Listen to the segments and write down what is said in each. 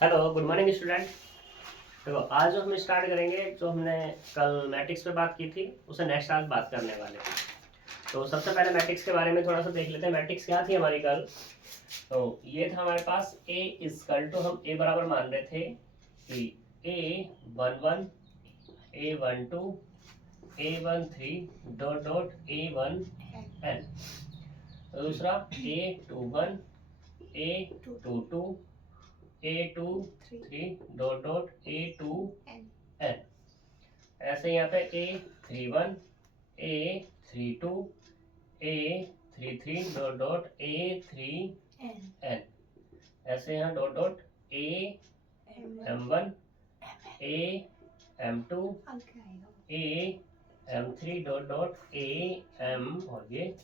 Hello good morning student. देखो आज जो हम स्टार्ट करेंगे, जो हमने कल मैट्रिक्स पे बात की थी उसे नेक्स्ट आज बात करने वाले हैं। तो सबसे पहले मैट्रिक्स के बारे में थोड़ा सा देख लेते हैं। मैट्रिक्स क्या थी हमारी कल? तो ये था हमारे पास ए इजकल टू, हम ए बराबर मान रहे थे कि A11 A12 A13 dot dot A1n। दूसरा A21 A22 A23 dot dot A2n। ऐसे यहाँ पे A31 A32 A33 dot dot A3n। ऐसे यहाँ dot dot AM1 AM2 AM3 dot dot AM और ये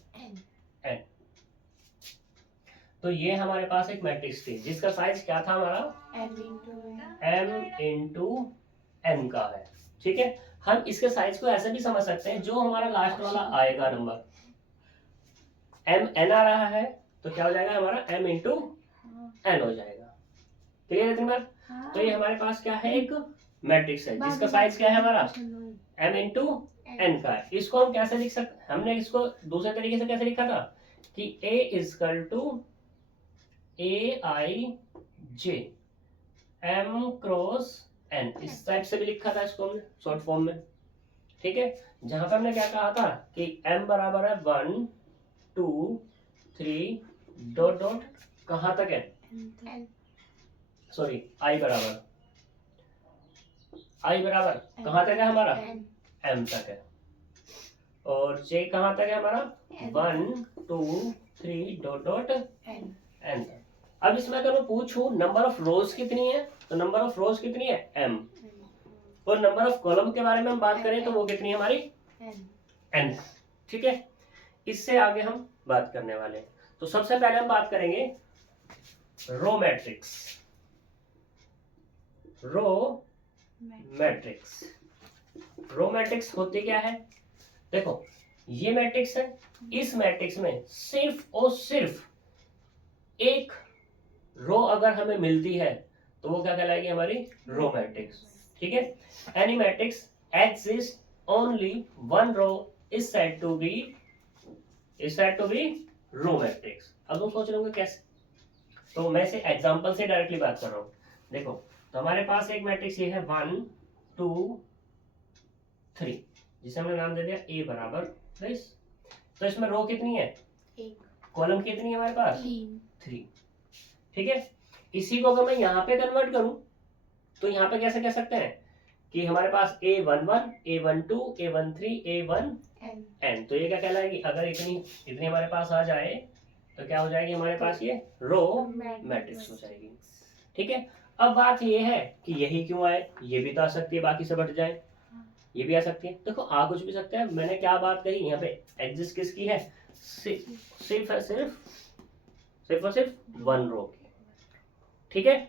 n। तो ये हमारे पास एक मैट्रिक्स थी जिसका साइज क्या था हमारा? m इंटू n का है। ठीक है, हम इसके साइज को ऐसे भी समझ सकते हैं, जो हमारा लास्ट वाला आएगा नंबर m n आ रहा है तो क्या हो जाएगा हमारा m इंटू n हो जाएगा। क्लियर है तुम्हारा? तो ये हमारे पास क्या है, एक मैट्रिक्स है जिसका साइज क्या है हमारा m इंटू n का है। इसको हम कैसे लिख सकते, हमने इसको दूसरे तरीके से कैसे लिखा था कि a equal to AIJ M cross n, इस टाइप से भी लिखा था इसको हमने शॉर्ट फॉर्म में। ठीक है, जहां पर हमने क्या कहा था कि m बराबर है 1 2 3 डॉट डॉट कहां तक है, सॉरी i बराबर कहां तक है हमारा m तक है, और j कहां तक है हमारा 1 2 3 डॉट डॉट n तक। अब इसमें अगर मैं पूछूं नंबर ऑफ रोज कितनी है, तो नंबर ऑफ रोज कितनी है m, और नंबर ऑफ कॉलम के बारे में हम बात करें तो वो कितनी है हमारी n। ठीक है, इससे आगे हम बात करने वाले हैं। तो सबसे पहले हम बात करेंगे रो मैट्रिक्स। रो मैट्रिक्स होती क्या है? देखो ये मैट्रिक्स है, इस मैट्रिक्स में सिर्फ और सिर्फ एक रो अगर हमें मिलती है तो वो क्या कहलाएगी हमारी रो मैट्रिक्स। ठीक है, any matrix exist only one row is said to be row matrix. अब तुम सोच रहे होंगे कैसे, तो मैं से एग्जांपल से डायरेक्टली बात कर रहा हूँ। देखो तो हमारे पास एक मैट्रिक्स ये है 1 2 3, जिसे हमने नाम दे दिया A बराबर 30। तो इसमें रो कितनी है, कॉलम कितनी है हमारे पास 3। ठीक है, इसी को अगर मैं यहाँ पे कन्वर्ट करूं तो यहाँ पे कैसे कह सकते हैं कि हमारे पास A11 A12 A13 A1n। तो ये क्या कहलाएगी, अगर इतनी हमारे पास आ जाए तो क्या हो जाएगी हमारे पास ये रो मैट्रिक्स हो जाएगी। ठीक है, अब बात ये है कि यही क्यों आए, ये भी तो आ सकती है बाकी से बढ़ जाए, ये भी आ सकती है। देखो आ कुछ भी सकता है, मैंने क्या बात कही यहाँ पे एग्जिस्ट किसकी है, सिर्फ और सिर्फ वन रो की। ठीक है,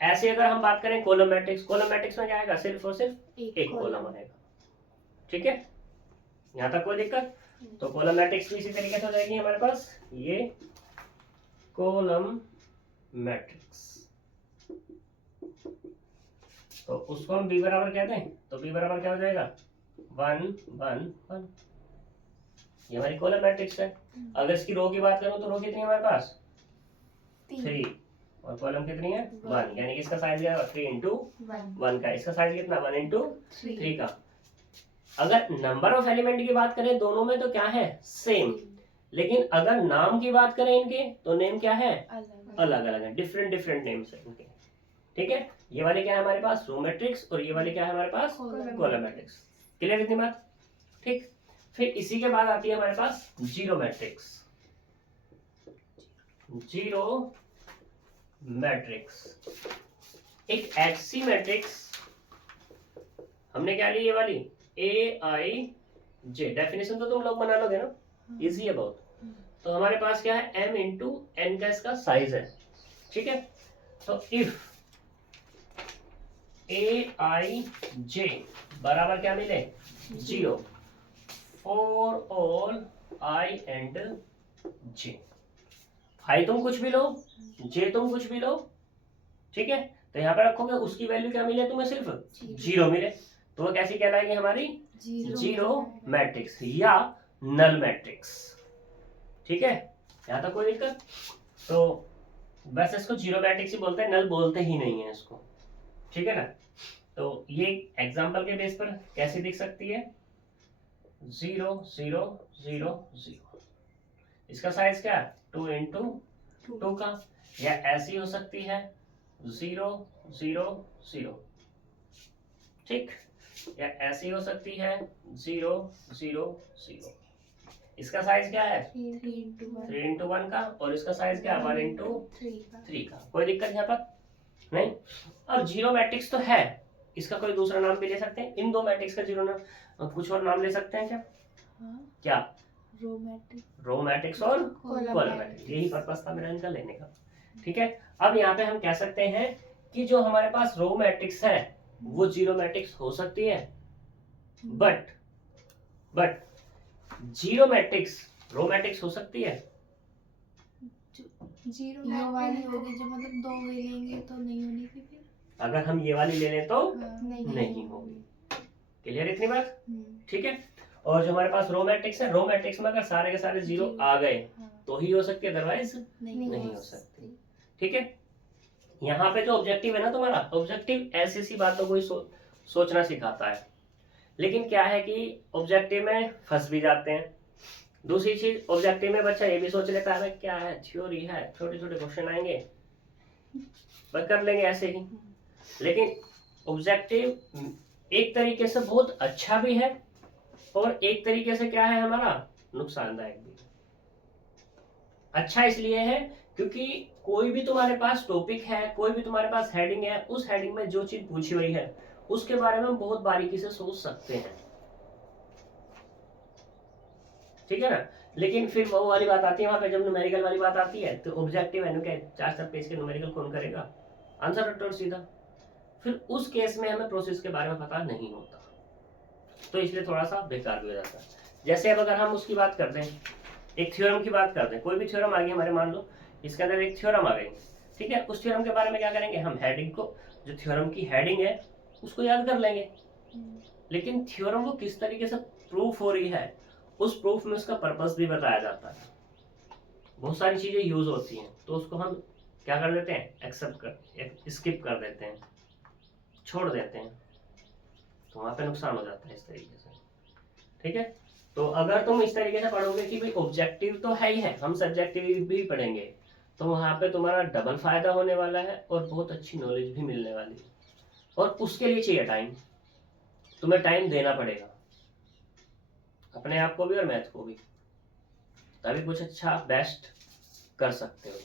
ऐसे अगर हम बात करें कॉलम मैट्रिक्स में क्या आएगा, सिर्फ और सिर्फ एक कॉलम आएगा। ठीक है, यहाँ तक कोई दिक्कत? तो कॉलम मैट्रिक्स भी इसी तरीके से हो जाएगी हमारे पास, ये कॉलम मैट्रिक्स। तो उसको हम b बराबर कहते हैं, तो b बराबर क्या हो जाएगा 1 1 1। ये हमारी कॉलम मैट्रिक्स है। अगर इसकी रो की बात करूं तो रो कितनी है हमारे पास 3, और कॉलम कितनी है 1, यानी कि इसका साइज क्या है 3 इंटू 1 का। इसका साइज कितना 1 इंटू 3 का। अगर नंबर ऑफ एलिमेंट की बात करें दोनों में तो क्या है सेम, लेकिन अगर नाम की बात करें इनके तो नेम क्या है अलग अलग है, डिफरेंट नेम्स है इनके। ठीक है, ये वाले क्या है हमारे पास रो मैट्रिक्स, और ये वाले क्या है हमारे पास कॉलम मैट्रिक्स। क्लियर इतनी बात? ठीक, फिर इसी के बाद आती है हमारे पास जीरो मैट्रिक्स। एक ऐसी मैट्रिक्स हमने क्या ली, ये वाली AIJ। डेफिनेशन तो तुम लोग बना लोगे ना, इजी है बहुत। तो हमारे पास क्या है m इंटू n का इसका साइज है। ठीक है, तो इफ AIJ बराबर क्या मिले 0 for all I and J। I तुम कुछ भी लो, J तुम कुछ भी लो, ठीक है, तो यहाँ पे रखोगे, उसकी वैल्यू क्या मिले तुम्हें, सिर्फ 0 मिले, तो वो कैसी कहलाएगी हमारी, जीरो मैट्रिक्स या नल मैट्रिक्स। ठीक है, यहाँ तक कोई दिक्कत? तो बस इसको जीरो मैट्रिक्स ही बोलते हैं, नल बोलते ही नहीं है इसको। ठीक है ना, तो ये एग्जांपल के बेस पर कैसे दिख सकती है, 0 0 0 0, इसका साइज क्या है 2 इंटू 2 का, या ऐसी हो सकती है 0 0 0, ठीक, या ऐसी हो सकती है 0 0 0, इसका साइज क्या है 3 इंटू 1 का, और इसका साइज क्या है 1 इंटू 3 का। कोई दिक्कत यहाँ पर नहीं। अब जीरो मैट्रिक्स तो है, इसका कोई दूसरा नाम भी ले सकते हैं, इन दो मैट्रिक्स का जीरो नाम, कुछ और नाम ले सकते हैं क्या? क्या? रो मैट्रिक्स और कॉलम मैट्रिक्स, यही पर्पस था मेरा इनका लेने का। ठीक है, अब यहाँ पे हम कह सकते हैं कि जो हमारे पास रो मैट्रिक्स है वो जीरो मैट्रिक्स हो सकती है, but zero matrix row matrix हो सकती है। जीरो वाली होगी जो मतलब दो ले लेंगे तो नहीं होनी थी, फिर अगर हम ये वाली ले लें तो नहीं होगी। क्लियर इतनी बात? ठीक है, और जो हमारे पास रो मैट्रिक्स है, रो मैट्रिक्स में अगर सारे के सारे जीरो आ गए तो ही हो सकती है, अदरवाइज नहीं हो सकती। ठीक है, यहाँ पे जो ऑब्जेक्टिव है ना तुम्हारा, ऑब्जेक्टिव ऐसी सी बातों को ही सोचना सिखाता है, लेकिन क्या है कि ऑब्जेक्टिव में फंस भी जाते हैं। दूसरी चीज, ऑब्जेक्टिव में बच्चा ये भी सोच लेता है क्या है, थ्योरी है, छोटे छोटे क्वेश्चन आएंगे बस कर लेंगे ऐसे ही। लेकिन ऑब्जेक्टिव एक तरीके से बहुत अच्छा भी है और एक तरीके से क्या है हमारा, नुकसानदायक भी। अच्छा इसलिए है क्योंकि कोई भी तुम्हारे पास टॉपिक है, कोई भी तुम्हारे पास हेडिंग है, उस हेडिंग में जो चीज पूछी हुई है उसके बारे में हम बहुत बारीकी से सोच सकते हैं। ठीक है ना, लेकिन फिर वो वाली बात आती है, वहां पे जब न्यूमेरिकल वाली बात आती है तो ऑब्जेक्टिव है क्या 4 पेज के न्यूमेरिकल कौन करेगा, आंसर रटो सीधा। फिर उस केस में हमें प्रोसेस के बारे में पता नहीं होता, तो इसलिए थोड़ा सा बेकार भी हो जाता है। जैसे अब अगर हम उसकी बात करते हैं, एक थ्योरम की बात करते हैं, कोई भी थ्योरम आ गई हमारे, मान लो इसके अंदर एक थ्योरम आ गई, ठीक है, उस थ्योरम के बारे में क्या करेंगे हम, हेडिंग को, जो थ्योरम की हेडिंग है उसको याद कर लेंगे, लेकिन थ्योरम को किस तरीके से प्रूफ हो रही है उस प्रूफ में उसका पर्पस भी बताया जाता है, बहुत सारी चीजें यूज होती हैं, तो उसको हम क्या कर देते हैं, एक्सेप्ट कर, स्किप कर देते हैं, छोड़ देते हैं, तो वहां पे नुकसान हो जाता है इस तरीके से। ठीक है, तो अगर तुम इस तरीके से पढ़ोगे कि भाई ऑब्जेक्टिव तो है ही है, हम सब्जेक्टिव भी पढ़ेंगे, तो वहां पे तुम्हारा डबल फायदा होने वाला है और बहुत अच्छी नॉलेज भी मिलने वाली है। और उसके लिए चाहिए टाइम, तुम्हें टाइम देना पड़ेगा अपने आप को भी और मैथ को भी, तभी कुछ अच्छा बेस्ट कर सकते हो।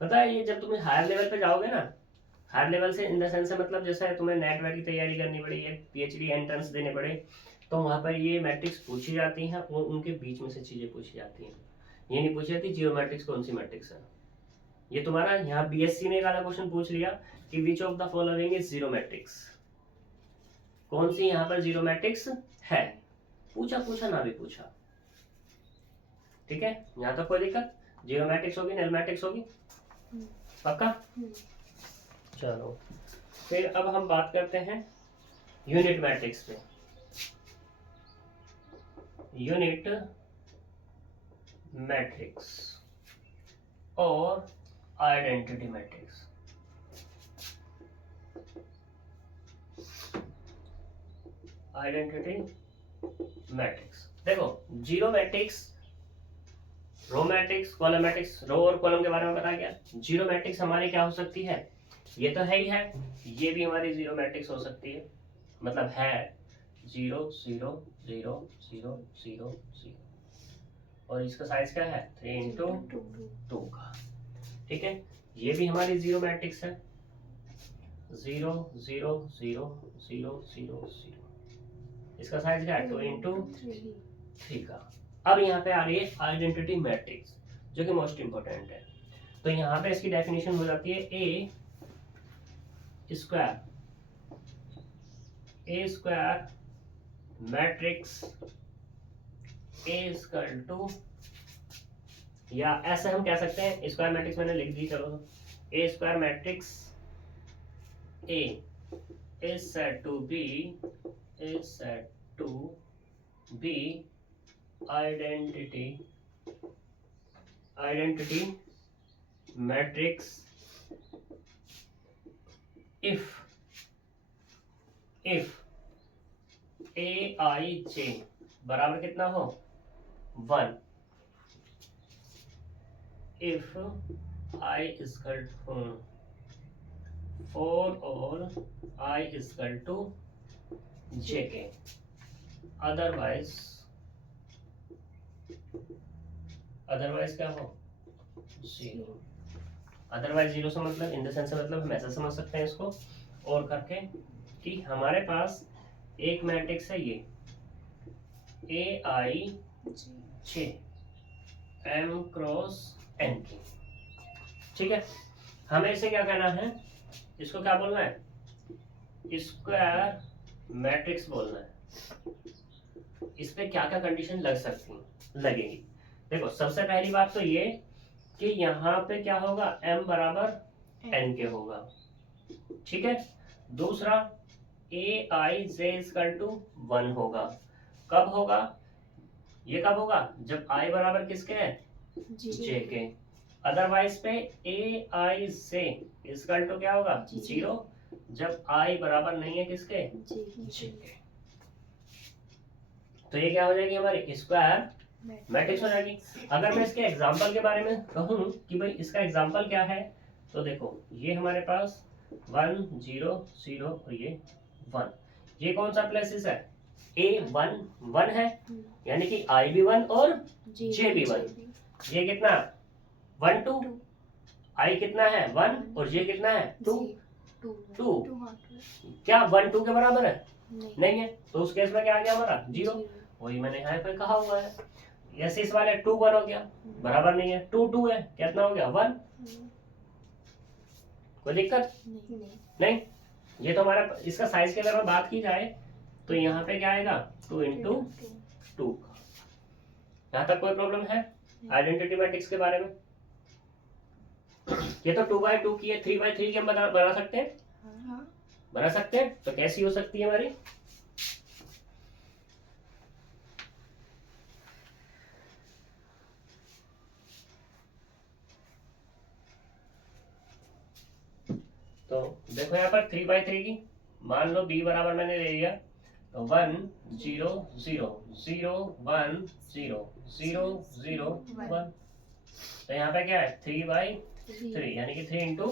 पता है, ये जब तुम हायर लेवल पे जाओगे ना, हायर लेवल से इन द सेंस से मतलब जैसे तुम्हें नेट वेट की तैयारी करनी पड़ी है, पीएचडी एंट्रेंस देने पड़े, तो वहाँ पर ये मैट्रिक्स पूछी जाती हैं और उनके बीच में से चीज़ें पूछी जाती हैं। ये नहीं पूछी जाती जियोमेट्रिक्स कौन सी मैट्रिक्स है। ये तुम्हारा यहाँ बीएससी ने एक आधा क्वेश्चन पूछ लिया कि which of the following is zero matrix, कौन सी यहाँ पर जीरो मैट्रिक्स है, पूछा ना भी पूछा। ठीक है, यहाँ तक कोई दिक्कत, जीरो मैट्रिक्स होगी, नल मैट्रिक्स होगी, पक्का? चलो फिर अब हम बात करते हैं यूनिट मैट्रिक्स पे। यूनिट मैट्रिक्स और आइडेंटिटी मैट्रिक्स। आइडेंटिटी मैट्रिक्स, देखो zero matrix, row matrix, column matrix, row और कॉलम के बारे में बताया गया। जीरो मैट्रिक्स हमारी क्या हो सकती है, ये तो है ही है, ये भी हमारी जीरो मैट्रिक्स हो सकती है, मतलब है 0 0 0 0 0 0, और इसका साइज क्या है 3 इंटू 2 का। ठीक है, ये भी हमारी जीरो मैट्रिक्स है, 0 0 0 0 0 0, इसका साइज क्या है 2 इंटू 3 का। अब यहाँ पे आ रही है आइडेंटिटी मैट्रिक्स, जो कि मोस्ट इंपोर्टेंट है। तो यहाँ पे इसकी डेफिनेशन हो जाती है A square matrix A equal to, या ऐसे हम कह सकते हैं, स्क्वायर मैट्रिक्स मैंने लिख दी, चलो A square matrix A is said to be identity matrix if aij बराबर कितना हो 1, if I is equal to 4 और I is equal to jk, otherwise क्या हो 0। अदरवाइज 0 से मतलब इन द सेंस से मतलब हम ऐसा समझ सकते हैं इसको और करके कि हमारे पास एक मैट्रिक्स है ये aij m क्रॉस n की, ठीक है। हमें इसे क्या कहना है, इसको क्या बोलना है, स्क्वायर मैट्रिक्स बोलना है। इस पे क्या क्या कंडीशन लगेगी। देखो सबसे पहली बात तो ये कि यहाँ पे क्या होगा m बराबर n के होगा, ठीक है। दूसरा aij इक्वल टू 1 होगा। कब होगा ये, कब होगा जब i बराबर किसके है j के। अदरवाइज पे aij इक्वल टू क्या होगा 0 जब i बराबर नहीं है किसके j के। तो ये क्या हो जाएगी हमारी स्क्वायर मैट्रिक्स हो जाएगी। अगर मैं इसके एग्जांपल के बारे में कहूँ कि भाई इसका एग्जांपल क्या है, तो देखो ये हमारे पास 1 0 0 और ये 1, ये कौन सा प्लेसेस है a1 1 है, यानी कि i भी 1 और j भी 1। ये कितना 1 2, i कितना है 1 और j कितना है 2 2। क्या 1 2 के बराबर है नहीं है, तो उस केस में क्या आ गया हमारा 0। वही मैंने यहाँ पे कहा हुआ है। ऐसे इस वाले 2 1 हो गया बराबर नहीं है, 2 2 है कितना हो गया 1। कोई दिक्कत नहीं। ये तो हमारा इसका साइज की अगर बात की जाए तो यहाँ पे क्या आएगा 2 इंटू 2। यहाँ तक कोई प्रॉब्लम है आइडेंटिटी मैट्रिक्स के बारे में। ये तो 2 बाई 2 की है, 3 बाई 3 की हम बना सकते हैं, बना सकते हैं। तो कैसी हो सकती है हमारी, तो देखो यहाँ पर 3 बाई 3 की, मान लो b बराबर मैंने ले लिया, तो 1 0 0 0 1 0 0 0 1। तो यहाँ पे क्या है 3 बाई 3 यानी कि 3 इंटू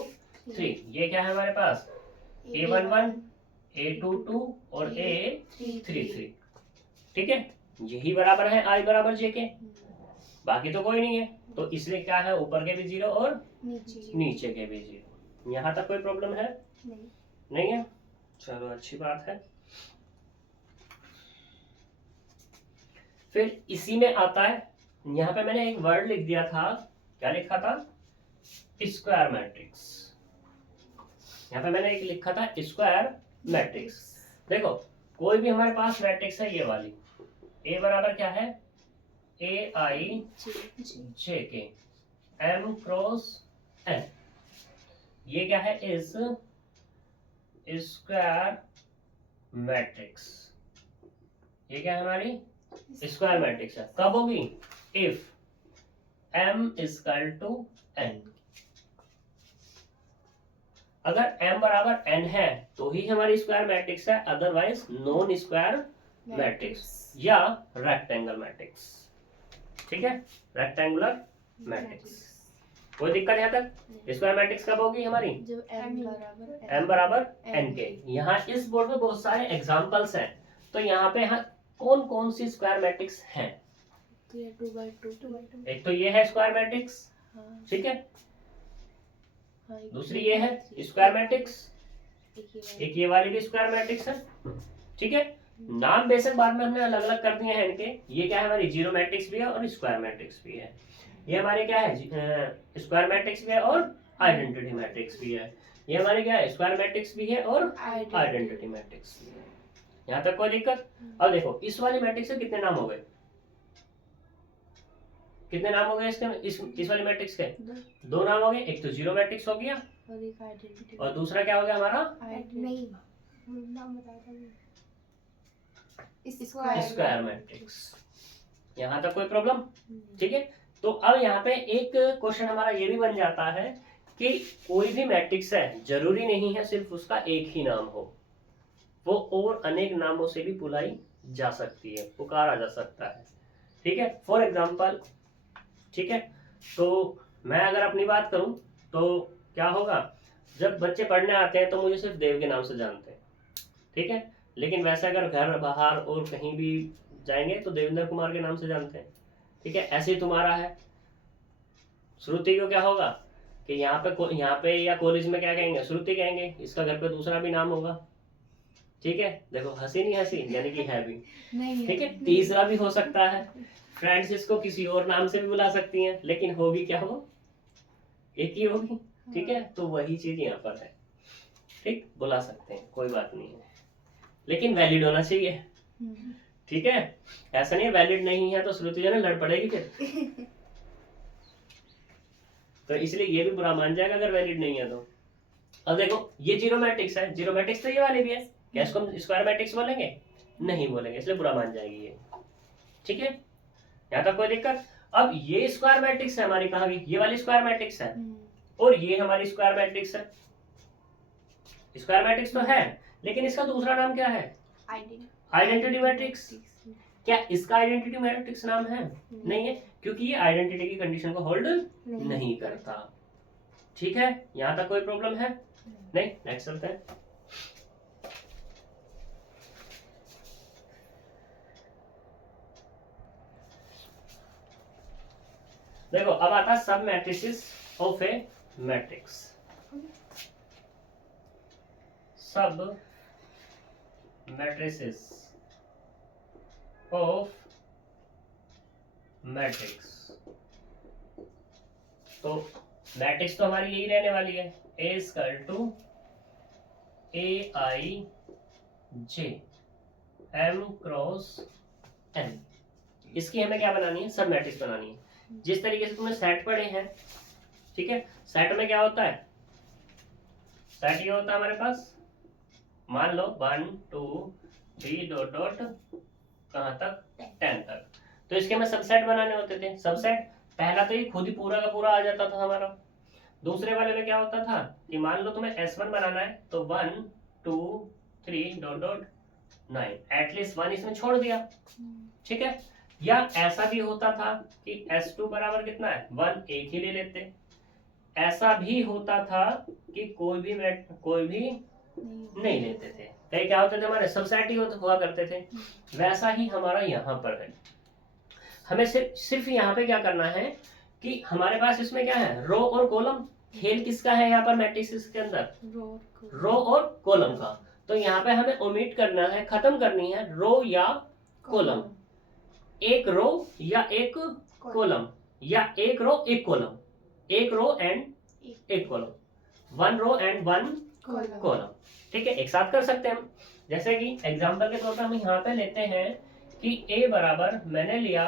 3। ये क्या है हमारे पास a1 1 a2 2 और a3 3, ठीक है। यही बराबर है i बराबर j के, बाकी तो कोई नहीं है। तो इसलिए क्या है ऊपर के भी 0 और नीचे के भी 0। यहाँ तक कोई प्रॉब्लम है नहीं है, चलो अच्छी बात है। फिर इसी में आता है, यहाँ पे मैंने एक वर्ड लिख दिया था, क्या लिखा था स्क्वायर मैट्रिक्स। यहाँ पे मैंने एक लिखा था स्क्वायर मैट्रिक्स। देखो कोई भी हमारे पास मैट्रिक्स है, ये वाली a बराबर क्या है aij के m क्रॉस n, ये क्या है इस स्क्वायर मैट्रिक्स। ये क्या है हमारी स्क्वायर मैट्रिक्स है। कब होगी if m equal to n। अगर m बराबर n है तो ही हमारी स्क्वायर मैट्रिक्स है, अदरवाइज नॉन स्क्वायर मैट्रिक्स या रेक्टेंगल मैट्रिक्स, ठीक है। रेक्टेंगुलर मैट्रिक्स कोई दिक्कत यहाँ तक। स्क्वायर मैट्रिक्स कब होगी हमारी जब m बराबर n के। यहाँ इस बोर्ड में बहुत सारे एग्जांपल्स हैं, तो यहाँ पे कौन कौन सी स्क्वायर मैट्रिक्स हैं। तो ये 2 बाई 2 एक तो ये है स्क्वायर मैट्रिक्स, ठीक है। एक दूसरी ये है स्क्वायर मैट्रिक्स, एक ये वाली भी स्क्वायर मैट्रिक्स है, ठीक है। नाम बेशक बाद में हमने अलग अलग कर दिए हैं इनके। ये क्या है हमारी जीरो मैट्रिक्स भी है और स्क्वायर मैट्रिक्स भी है। ये हमारे क्या है स्क्वायर मैट्रिक्स भी है और आइडेंटिटी मैट्रिक्स भी है। ये हमारे क्या है स्क्वायर मैट्रिक्स भी है और आइडेंटिटी मैट्रिक्स भी है। यहाँ तक कोई दिक्कत। अब देखो इस वाली मैट्रिक्स से कितने नाम हो गए, कितने नाम हो गए इसके, इस वाले मैट्रिक्स के? दो 2 नाम हो गए। एक तो जीरो मैट्रिक्स हो गया और एक आइडेंटिटी। और दूसरा क्या हो गया हमारा? नहीं नाम बताया था स्क्वायर मैट्रिक्स। यहाँ तक कोई प्रॉब्लम? ठीक है। तो अब यहाँ पे एक क्वेश्चन हमारा ये भी बन जाता है कि कोई भी मैट्रिक्स है, जरूरी नहीं है सिर्फ उसका एक ही नाम हो, वो और अनेक नामों से भी बुलाई जा सकती है, पुकारा जा सकता है। ठीक है। फॉर एग्जाम्पल, ठीक है, तो मैं अगर अपनी बात करूं तो क्या होगा, जब बच्चे पढ़ने आते हैं तो मुझे सिर्फ देव के नाम से जानते हैं। ठीक है। लेकिन वैसे अगर घर बाहर और कहीं भी जाएंगे तो देवेंद्र कुमार के नाम से जानते हैं। ठीक है। ऐसे ही तुम्हारा है, श्रुति को क्या होगा कि यहाँ पे या कॉलेज में क्या कहेंगे, श्रुति कहेंगे, इसका घर पे दूसरा भी नाम होगा। ठीक है। देखो हंसी नहीं हंसी, यानी कि है भी। नहीं ठीक है। तीसरा भी हो सकता है, फ्रेंड्स इसको किसी और नाम से भी बुला सकती हैं, लेकिन होगी क्या, वो एक ही होगी। ठीक है। तो वही चीज यहाँ पर है। ठीक, बुला सकते हैं, कोई बात नहीं है, लेकिन वैलिड होना चाहिए। ठीक है। ऐसा नहीं वैलिड नहीं है तो श्रुति जो है लड़ पड़ेगी फिर। तो इसलिए ये भी बुरा मान जाएगा अगर वैलिड नहीं है तो। अब देखो ये जीरो मैट्रिक्स है, जीरो मैट्रिक्स तो ये वाले भी है, क्या इसको हम स्क्वायर मैट्रिक्स बोलेंगे? नहीं बोलेंगे, इसलिए बुरा मान जाएगी ये। ठीक है। यहाँ तक कोई दिक्कत? अब ये स्क्वायर मैट्रिक्स है हमारी, कहाँ गई? ये वाली स्क्वायर मैट्रिक्स है और ये हमारी स्क्वायर मैट्रिक्स है। स्क्वायर मैट्रिक्स तो है, लेकिन इसका दूसरा नाम क्या है? Identity matrix. क्या इसका आइडेंटिटी मैट्रिक्स नाम है? नहीं है, क्योंकि ये आइडेंटिटी की कंडीशन को होल्ड नहीं करता। ठीक है। यहाँ तक कोई प्रॉब्लम है? नहीं। नेक्स्ट चलते हैं। देखो अब आता है sub matrices of a matrix. Sub matrices of matrix. तो मैट्रिक्स तो हमारी यही रहने वाली है, A square to A I J M cross N. इसकी हमें क्या बनानी है? सब मैट्रिक्स बनानी है। जिस तरीके से तुमने सेट पढ़े हैं, ठीक है, सेट में क्या होता है? सेट ये होता है हमारे पास, मान लो 1 2 3 डॉट डॉट कहाँ तक? 10 तक। तो इसके हमें सबसेट बनाने होते थे। सबसेट पहला तो ये खुद ही पूरा का पूरा आ जाता था हमारा। दूसरे वाले में क्या होता था कि मान लो तुम्हें S1 बनाना है तो 1 2 3 डॉट डॉट 9, एटलीस्ट 1 इसमें छोड़ दिया। ठीक है। या ऐसा भी होता था कि S2 बराबर कितना है? 1 एक ही ले लेते। ऐसा भी होता था कि कोई भी नहीं लेते थे। कई क्या होते थे हमारे सबसेट ही हुआ करते थे। वैसा ही हमारा यहाँ पर है। हमें सिर्फ यहाँ पे क्या करना है कि हमारे पास इसमें क्या है? रो और कॉलम। खेल किसका है यहाँ पर मैट्रिक्स के अंदर? रो और कॉलम का। तो यहाँ पे हमें ओमिट करना है, खत्म करनी है रो या कॉलम। एक रो या एक कॉलम, या एक रो एक कॉलम, एक रो एंड एक कॉलम, 1 रो एंड 1 कॉलम। ठीक है। एक साथ कर सकते हैं हम। जैसे कि एग्जांपल के तौर पर हम यहाँ पे लेते हैं कि a बराबर मैंने लिया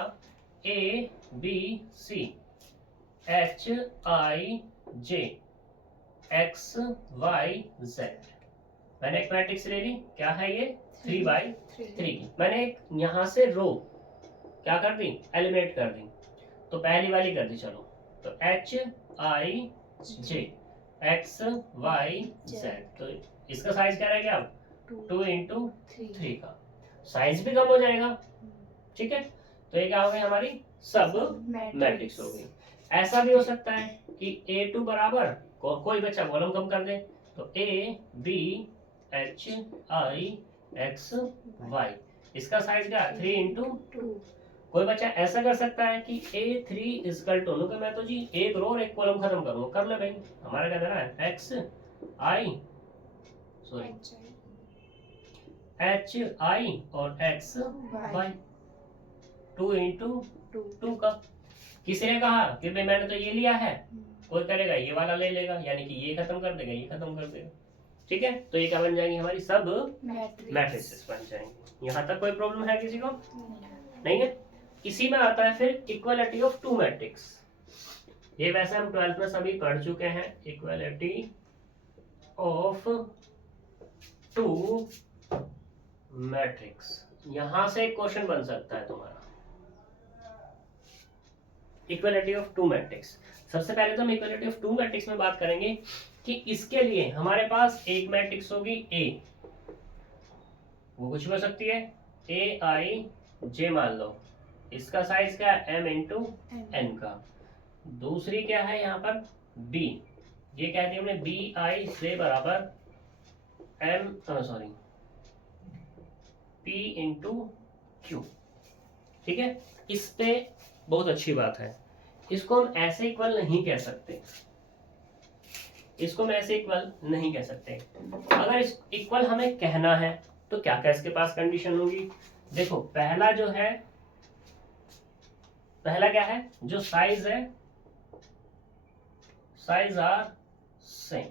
A B C H I J X Y Z। मैंने एक मैट्रिक्स ले ली, क्या है ये? 3/3 की। मैंने यहाँ से रो क्या कर दी? एलिमिनेट कर दी। तो पहली वाली कर दी, चलो। तो H I J X Y Z। तो इसका साइज क्या रहेगा अब? 2 into 3 का साइज भी कम हो जाएगा। ठीक है। तो ये क्या हो गई हमारी? सब मैट्रिक्स हो गई। ऐसा भी हो सकता है कि A2 बराबर कोई बच्चा कॉलम कम कर दे, तो A B H I X Y। इसका साइज क्या? 3 into 2। कोई बच्चा ऐसा कर सकता है कि A3 इक्वल टू, मैं तो जी एक रो और एक कॉलम खत्म करूंगा, कर ले भाई। हमारा क्या देना है? X I sorry H I और X Y 2 into 2 का। किसी ने कहा कि भाई मैंने तो ये लिया है, कोई करेगा ये वाला ले लेगा, यानी कि ये खत्म कर देगा, ये खत्म कर देगा। ठीक है। तो ये क्या बन जाएंगी? हमारी सब मैट्रिसेस बन जाएंगी। यहाँ तक कोई प्रॉब्लम है किसी को? नहीं है। इसी में आता है फिर इक्वालिटी ऑफ टू मैट्रिक्स। ये वैसे हम 12th में सभी पढ़ चुके हैं, इक्वालिटी ऑफ टू मैट्रिक्स। यहां से एक क्वेश्चन बन सकता है तुम्हारा, इक्वालिटी ऑफ टू मैट्रिक्स। सबसे पहले तो हम इक्वालिटी ऑफ टू मैट्रिक्स में बात करेंगे कि इसके लिए हमारे पास एक मैट्रिक्स होगी ए, वो कुछ भी हो सकती है, ए आई जे मान लो, इसका साइज क्या है m इंटू एन का। दूसरी क्या है यहाँ पर b, ये कहते हैं हमने बी आई से बराबर m sorry p into Q. ठीक है, इस पे बहुत अच्छी बात है, इसको हम ऐसे इक्वल नहीं कह सकते, इसको हम ऐसे इक्वल नहीं कह सकते। अगर इस इक्वल हमें कहना है तो क्या क्या इसके पास कंडीशन होगी। देखो पहला जो है, पहला क्या है, जो साइज है, साइज आर सेम,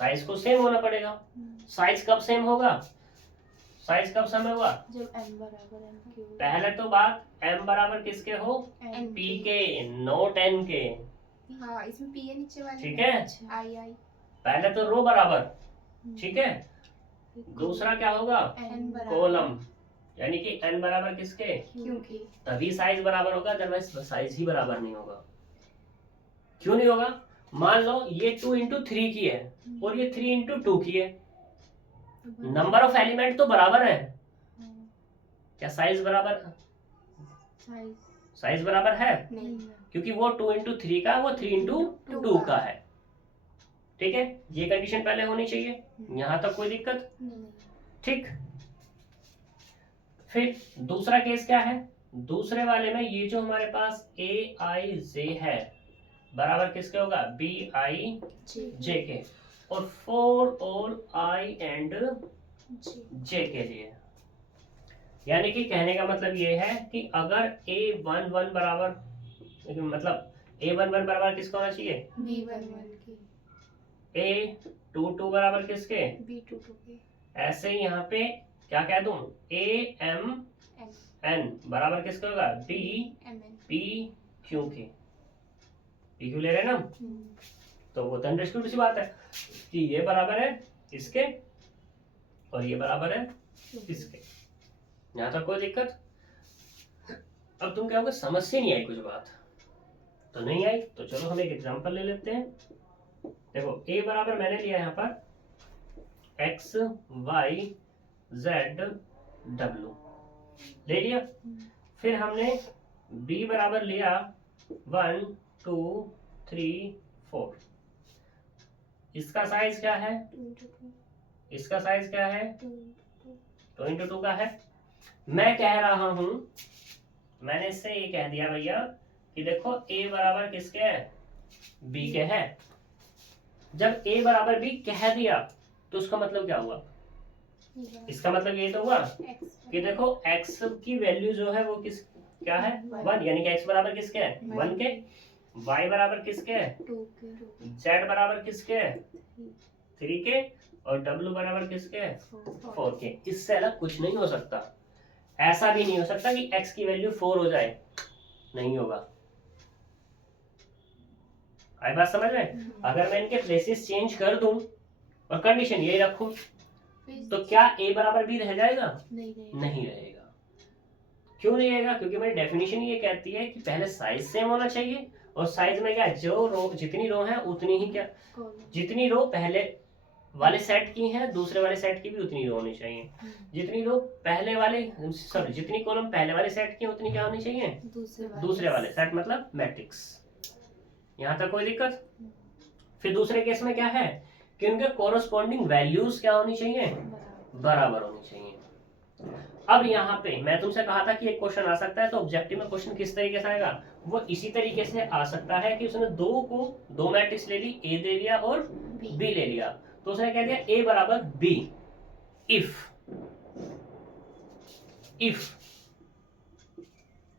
साइज को सेम होना पड़ेगा। साइज कब सेम होगा, साइज कब सेम होगा, जब m बराबर m क्यूब। पहले तो बात m बराबर किसके हो, p के, नोट n के। हाँ, इसमें p है नीचे वाले ठीक में। है, आई पहले तो रो बराबर, ठीक है। दूसरा क्या होगा, n बराबर कॉलम, यानी कि n बराबर किसके, क्योंकि तभी साइज बराबर होगा, अदरवाइज साइज ही बराबर नहीं होगा। क्यों नहीं होगा, मान लो ये 2 इंटू 3 की है और ये 3 इंटू 2 की है, नंबर ऑफ एलिमेंट तो बराबर है, क्या साइज बराबर, साइज बराबर है, नहीं क्योंकि वो 2 इंटू 3 का, वो 3 इंटू 2 का है। ठीक है, ये कंडीशन पहले होनी चाहिए, यहां तक कोई दिक्कत, ठीक। फिर दूसरा केस क्या है, दूसरे वाले में ये जो हमारे पास ए आई जे है बराबर किसके होगा, बी आई जे के, और फॉर ऑल आई एंड जे के लिए। यानी कि कहने का मतलब ये है कि अगर a11 बराबर, मतलब a11 बराबर किसका होना चाहिए, b11 की, a22 बराबर किसके, b22 की, ऐसे ही यहाँ पे क्या कह दूं, am बराबर किसका होगा, mn p क्यू के, p क्यू ले रहे हैं ना हम? तो वो तो अंडरस्टूड सी बात है कि ये बराबर है इसके और ये बराबर है इसके, यहाँ तक कोई दिक्कत। अब तुम क्या होगा, समझ से नहीं आई कुछ बात, तो नहीं आई तो चलो हम एक एग्जांपल ले लेते हैं। देखो a बराबर मैंने लिया यहाँ पर x y z w ले लिया, फिर हमने b बराबर लिया 1 2 3 4, इसका साइज क्या है, 2 इसका साइज क्या है, 2 2 इंटू 2 का है। मैं कह रहा हूं, मैंने इससे ये कह दिया भैया कि देखो a बराबर किसके है, b के है। जब a बराबर b कह दिया तो उसका मतलब क्या हुआ, इसका मतलब ये तो हुआ कि देखो x की वैल्यू जो है वो किस क्या है, 1, यानी कि x बराबर किसके है, 1 के, y बराबर किसके है, 2 के, z बराबर किसके है, 3 के, और w बराबर किसके है, 4 के। इससे अलग कुछ नहीं हो सकता। ऐसा भी नहीं हो सकता कि x की वैल्यू 4 हो जाए, नहीं होगा। आई बात समझ में? अगर मैं इनके प्लेसेस चेंज कर दूं और कंडीशन यही रखूं तो क्या a बराबर b रह जाएगा, नहीं रहेगा। क्यों नहीं रहेगा, क्योंकि मेरी डेफिनेशन ये कहती है कि पहले साइज सेम होना चाहिए, और साइज में क्या, जो रो जितनी रो है उतनी ही क्या, जितनी रो पहले वाले सेट की है दूसरे वाले सेट की भी उतनी रो होनी चाहिए, जितनी रो पहले वाले सॉरी जितनी कॉलम पहले वाले सेट की उतनी क्या होनी चाहिए, दूसरे वाले सेट, मतलब मैट्रिक्स। यहाँ तक कोई दिक्कत। फिर दूसरे केस में क्या है कि उनके कोरोस्पॉन्डिंग वैल्यूज क्या होनी चाहिए, बराबर होनी चाहिए। अब यहाँ पे मैं तुमसे कहा था कि एक क्वेश्चन आ सकता है, तो ऑब्जेक्टिव में क्वेश्चन किस तरीके से आएगा, वो इसी तरीके से आ सकता है कि उसने दो मैट्रिक्स ले ली, ए दे लिया और बी ले लिया, तो उसने कह दिया ए बराबर बी इफ,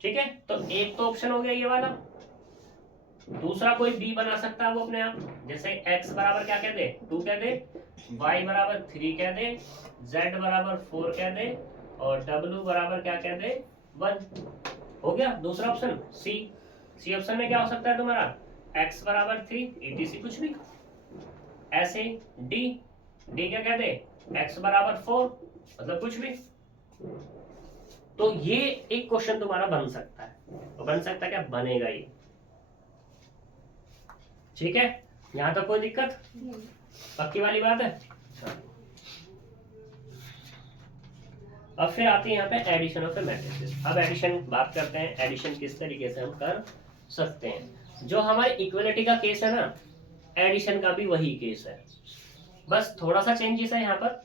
ठीक है। तो एक तो ऑप्शन हो गया ये वाला, दूसरा कोई बी बना सकता है वो अपने आप, जैसे x बराबर क्या कह दे, 2 कह दे, y बराबर 3 कह दे, z बराबर 4 कह दे, और w बराबर क्या कह दे, 1 हो गया। दूसरा ऑप्शन सी ऑप्शन में क्या हो सकता है तुम्हारा, x बराबर 3 etc कुछ भी। ऐसे डी क्या कहते हैं, x बराबर 4 मतलब कुछ भी। तो ये एक क्वेश्चन तुम्हारा बन सकता है, तो बन सकता है क्या, बनेगा ये। ठीक है, यहां तक कोई दिक्कत, पक्की वाली बात है। अब फिर आती है यहाँ पे एडिशन ऑफ ए मैट्रिसेस। अब एडिशन बात करते हैं, एडिशन किस तरीके से हम कर सकते हैं। जो हमारे इक्वलिटी का केस है ना, एडिशन का भी वही केस है, बस थोड़ा सा चेंजेस है यहाँ पर।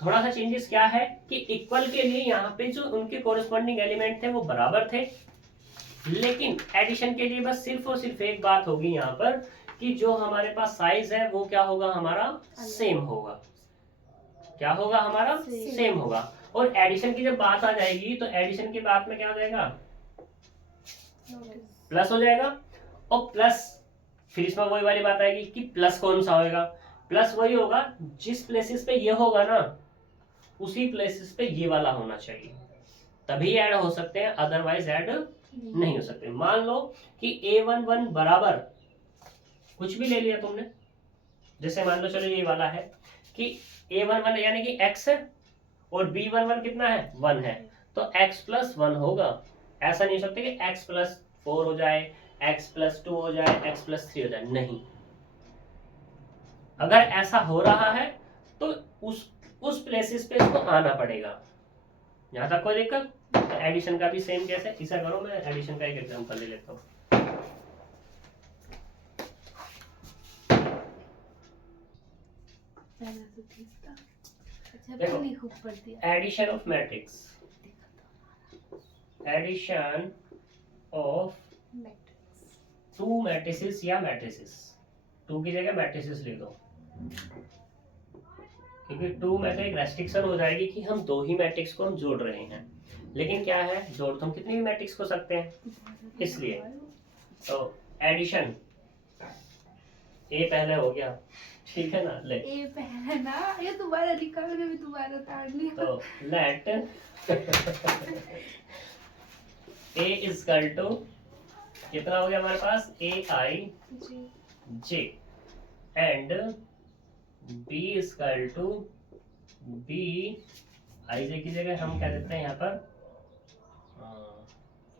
थोड़ा सा चेंजेस क्या है कि इक्वल के लिए यहाँ पे जो उनके कोरिस्पॉन्डिंग एलिमेंट थे वो बराबर थे, लेकिन एडिशन के लिए बस सिर्फ और सिर्फ एक बात होगी यहाँ पर कि जो हमारे पास साइज है वो क्या होगा, हमारा सेम होगा। क्या होगा, हमारा सेम होगा। और एडिशन की जब बात आ जाएगी तो एडिशन की बात में क्या हो जाएगा, प्लस हो जाएगा। और प्लस फिर इसमें वही वाली बात आएगी कि प्लस कौन सा होगा, प्लस वही होगा जिस प्लेसेस पे ये होगा ना उसी प्लेसेस पे ये वाला होना चाहिए, तभी ऐड हो सकते हैं, अदरवाइज ऐड नहीं हो सकते। मान लो कि a11 बराबर कुछ भी ले लिया तुमने, जैसे मान लो चलो ये वाला है कि a11 यानी कि x है और b11 कितना है, 1 है, तो x प्लस 1 होगा। ऐसा नहीं हो सकता कि x प्लस 4 हो जाए, x प्लस 2 हो जाए, x प्लस 3 हो जाए, नहीं। अगर ऐसा हो रहा है तो उस प्लेसेस पे इसको आना पड़ेगा। यहाँ तक कोई दिक्कत। एडिशन का भी सेम केस है। ऐसा करो, मैं एडिशन का एक एग्जांपल ले लेता हूँ। Addition of matrix, addition of two matrices या मैट्रिसेस, टू की जगह मैट्रिसेस लिख दो, क्योंकि टू में तो एक रेस्ट्रिक्शन हो जाएगी कि हम दो ही मैट्रिक्स को हम जोड़ रहे हैं, लेकिन क्या है, जोड़ तो हम कितनी भी मैट्रिक्स को सकते हैं, इसलिए तो एडिशन ए पहले हो गया, ठीक है ना, ले ए पहले ना, ये दोबारा लिखा मैंने भी, दोबारा ताड़ लिया। तो लेट ए इक्वल टू कितना हो गया हमारे पास, A I J and B equal to B I J की जगह हम क्या देते हैं यहाँ पर,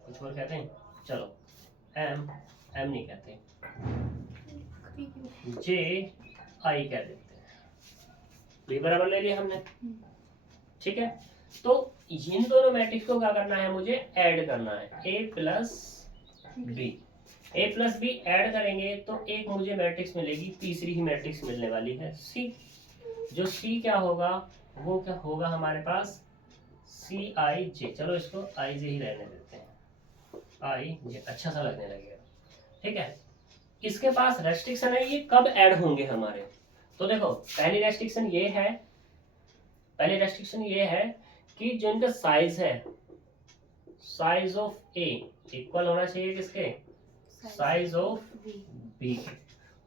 कुछ और कहते हैं, चलो एम नहीं कहते, जे आई कह देते हैं, बी बराबर ले लिया हमने, ठीक है। तो इन दोनों मैट्रिक्स को क्या करना है, मुझे ऐड करना है, ए प्लस बी ऐड करेंगे तो एक मुझे मैट्रिक्स मिलेगी, तीसरी ही मैट्रिक्स मिलने वाली है सी। जो सी क्या होगा, वो क्या होगा हमारे पास, सी आई जे, चलो इसको आई जे ही रहने देते हैं, आई जे अच्छा सा लगने लगेगा, ठीक है। इसके पास रेस्ट्रिक्शन है, ये कब ऐड होंगे हमारे, तो देखो पहली रेस्ट्रिक्शन ये है कि जो इनका साइज है, साइज ऑफ ए इक्वल होना चाहिए किसके, साइज ऑफ बी।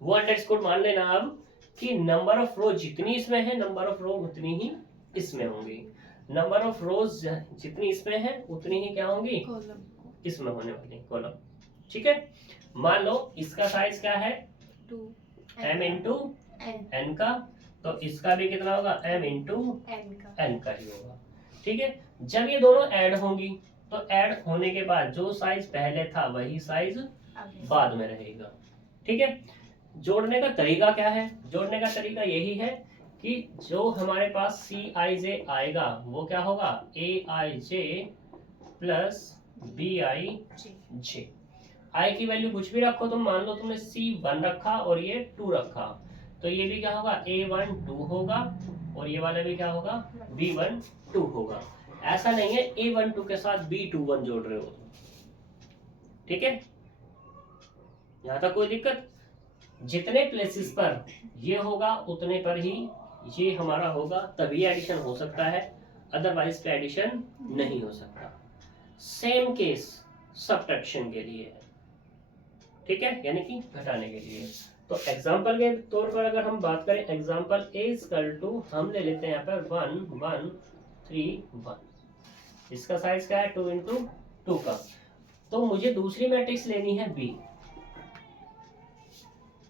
वो अंडरस्टूड मान लेना अब कि नंबर ऑफ रो जितनी इसमें है, नंबर ऑफ रो उतनी ही इसमें होंगी, नंबर ऑफ रोज जितनी इसमें है उतनी ही क्या होंगी, इसमें होने वाली कॉलम, ठीक है। मान लो इसका साइज क्या है, m इंटू एन का, तो इसका भी कितना होगा, m इंटू एन का ही होगा, ठीक है। जब ये दोनों ऐड होंगी तो ऐड होने के बाद जो साइज पहले था वही साइज बाद में रहेगा, ठीक है। जोड़ने का तरीका क्या है, जोड़ने का तरीका यही है कि जो हमारे पास सी आई जे आएगा वो क्या होगा, ए I J plus B I जे। आई की वैल्यू कुछ भी रखो तुम, मान लो तुमने C1 रखा और ये 2 रखा, तो ये भी क्या होगा, A1 2 होगा और ये वाला भी क्या होगा, B1 2 होगा। ऐसा नहीं है A1 2 के साथ B21 जोड़ रहे हो, ठीक है। यहाँ तक कोई दिक्कत, जितने प्लेसेस पर ये होगा उतने पर ही ये हमारा होगा, तभी एडिशन हो सकता है, अदरवाइज पे एडिशन नहीं हो सकता। सेम केस सबट्रैक्शन के लिए है, ठीक है, यानी कि घटाने के लिए। तो एग्जांपल के तौर पर अगर हम बात करें, एग्जांपल ए इक्वल टू हम ले लेते हैं यहाँ पर 1 1 3 1, इसका साइज क्या है 2 इंटू 2 का। तो मुझे दूसरी मैट्रिक्स लेनी है बी।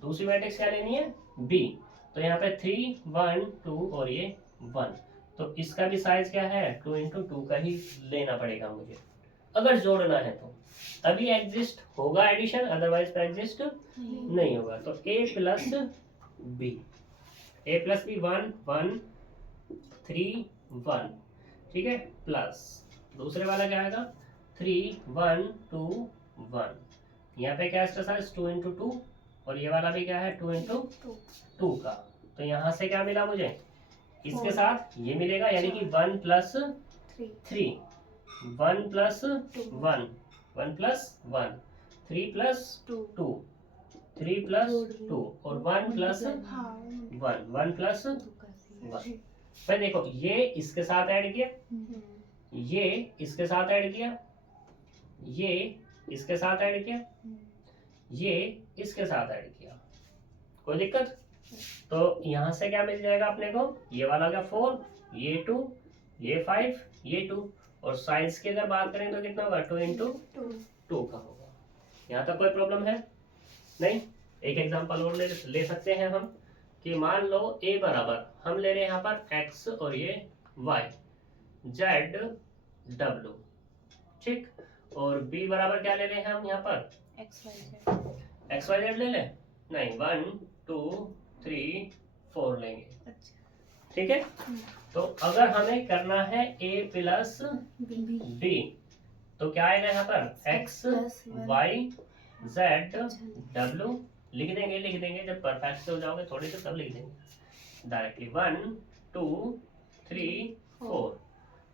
दूसरी मैट्रिक्स क्या लेनी है? बी। तो यहाँ पे 3 1 2 और ये 1, तो इसका भी साइज क्या है? 2 इंटू 2 का ही लेना पड़ेगा मुझे अगर जोड़ना है तो। तभी एग्जिस्ट होगा एडिशन, अदरवाइज तो एग्जिस्ट नहीं होगा। तो a plus B, a plus B 1 1 3 1, ठीक है, प्लस दूसरे वाला क्या आएगा? 3 1 2 1। यहाँ पे क्या इसका साइज? 2 इंटू 2, और ये वाला भी क्या है? 2 इंटू 2 का। तो यहाँ से क्या मिला मुझे? इसके साथ ये मिलेगा, यानी कि 1 plus 3, 1 plus 1, 1 plus 1, 3 plus 2, 3 plus 2 और 1 प्लस 1 प्लस 1। भाई देखो, ये इसके साथ ऐड किया, ये इसके साथ ऐड किया, ये इसके साथ ऐड किया, ये इसके साथ ऐड किया, कोई दिक्कत? तो यहाँ से क्या मिल जाएगा अपने को? ये वाला क्या 4, ये 2, ये 5, ये 2, और साइज की अगर बात करें तो कितना होगा? 2 इंटू 2 का होगा। यहाँ तक कोई प्रॉब्लम है? नहीं। एक एग्जांपल और ले सकते हैं हम कि मान लो a बराबर हम ले रहे हैं यहाँ पर x और ये y, z w, ठीक, और b बराबर क्या ले रहे हैं हम यहाँ पर? x y z ले लें? नहीं, 1 2 3 4 लेंगे, ठीक है। तो अगर हमें करना है a प्लस b, तो क्या आएगा यहाँ पर? x y z w, लिख देंगे जब परफेक्ट से हो जाओगे थोड़े से तब लिख देंगे डायरेक्टली। 1 2 3 4,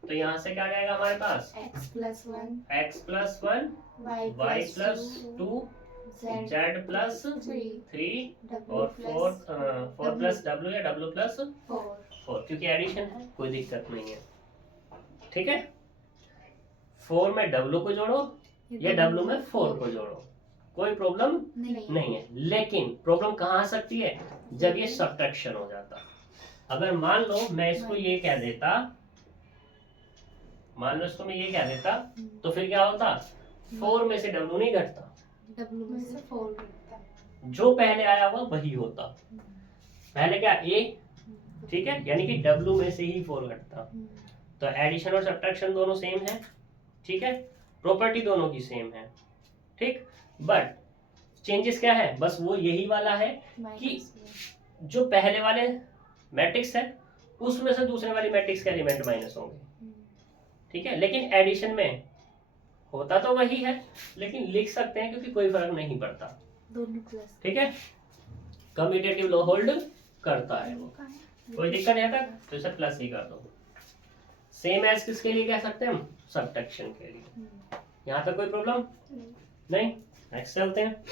तो यहाँ से क्या आ जाएगा हमारे पास? x plus 1 y plus 2 z plus 3 और 4 प्लस w या w प्लस 4, क्योंकि एडिशन है, कोई दिक्कत नहीं है, ठीक है। 4 में w को जोड़ो या w में 4 को जोड़ो, कोई प्रॉब्लम नहीं है। लेकिन प्रॉब्लम कहाँ आ सकती है? जब ये सब्ट्रैक्शन हो जाता। अगर मान लो मैं इसको ये कह देता, मान लो इसको मैं ये कह देता, तो फिर क्या होता? 4 में से w नहीं घटता, w में से 4 घटता, जो पहले आया हुआ वही होता। पहले क्या a, ठीक है, यानी कि w में से ही 4 घटता। तो एडिशन और सब्ट्रैक्शन दोनों सेम है, ठीक है, प्रॉपर्टी दोनों की सेम है, ठीक। बट चेंजेस क्या है? बस वो यही वाला है कि जो पहले वाले मैट्रिक्स है उसमें से दूसरे वाली मैट्रिक्स के एलिमेंट माइनस होंगे, ठीक है। लेकिन एडिशन में होता तो वही है, लेकिन लिख सकते हैं क्योंकि कोई फर्क नहीं पड़ता, दोनों प्लस, ठीक है। कम्यूटेटिव लॉ होल्ड करता है वो, कोई दिक्कत नहीं आता, तो इसे प्लस ही कर दो। सेम एज किसके लिए कह सकते हैं हम? सब्ट्रैक्शन के लिए। यहाँ तक कोई प्रॉब्लम नहीं। नेक्स्ट चलते हैं।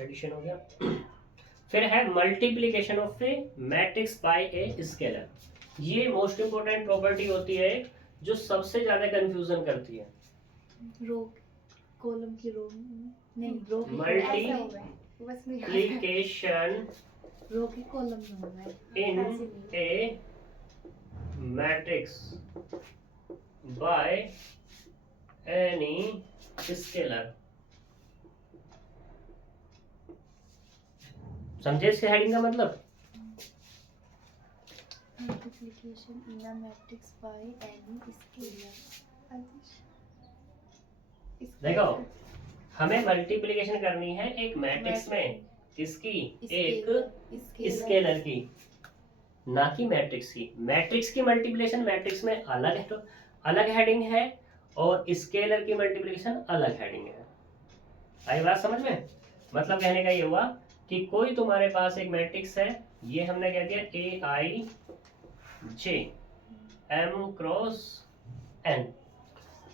एडिशन हो गया। फिर है multiplication of a matrix bye a scalar. ये मोस्ट इंपोर्टेंट प्रॉपर्टी होती है जो सबसे ज्यादा कंफ्यूजन करती है। रो कॉलम की रो नहीं, रो की मल्टीप्लिकेशन रो की कॉलम में होगा इन ए मैट्रिक्स बाय एनी स्केलर। समझे इसके हेडिंग का मतलब? Multiplication in a matrix by any scalar. देखो, हमें मल्टीप्लिकेशन करनी है एक मैट्रिक्स में, किसकी? एक स्केलर की, ना कि मैट्रिक्स की। मैट्रिक्स की मल्टीप्लिकेशन मैट्रिक्स में अलग हेडिंग है और स्केलर की मल्टीप्लिकेशन अलग हेडिंग है। आई बात समझ में? मतलब कहने का ये हुआ कि कोई तुम्हारे पास एक मैट्रिक्स है, ये हमने कह दिया AI J M cross N,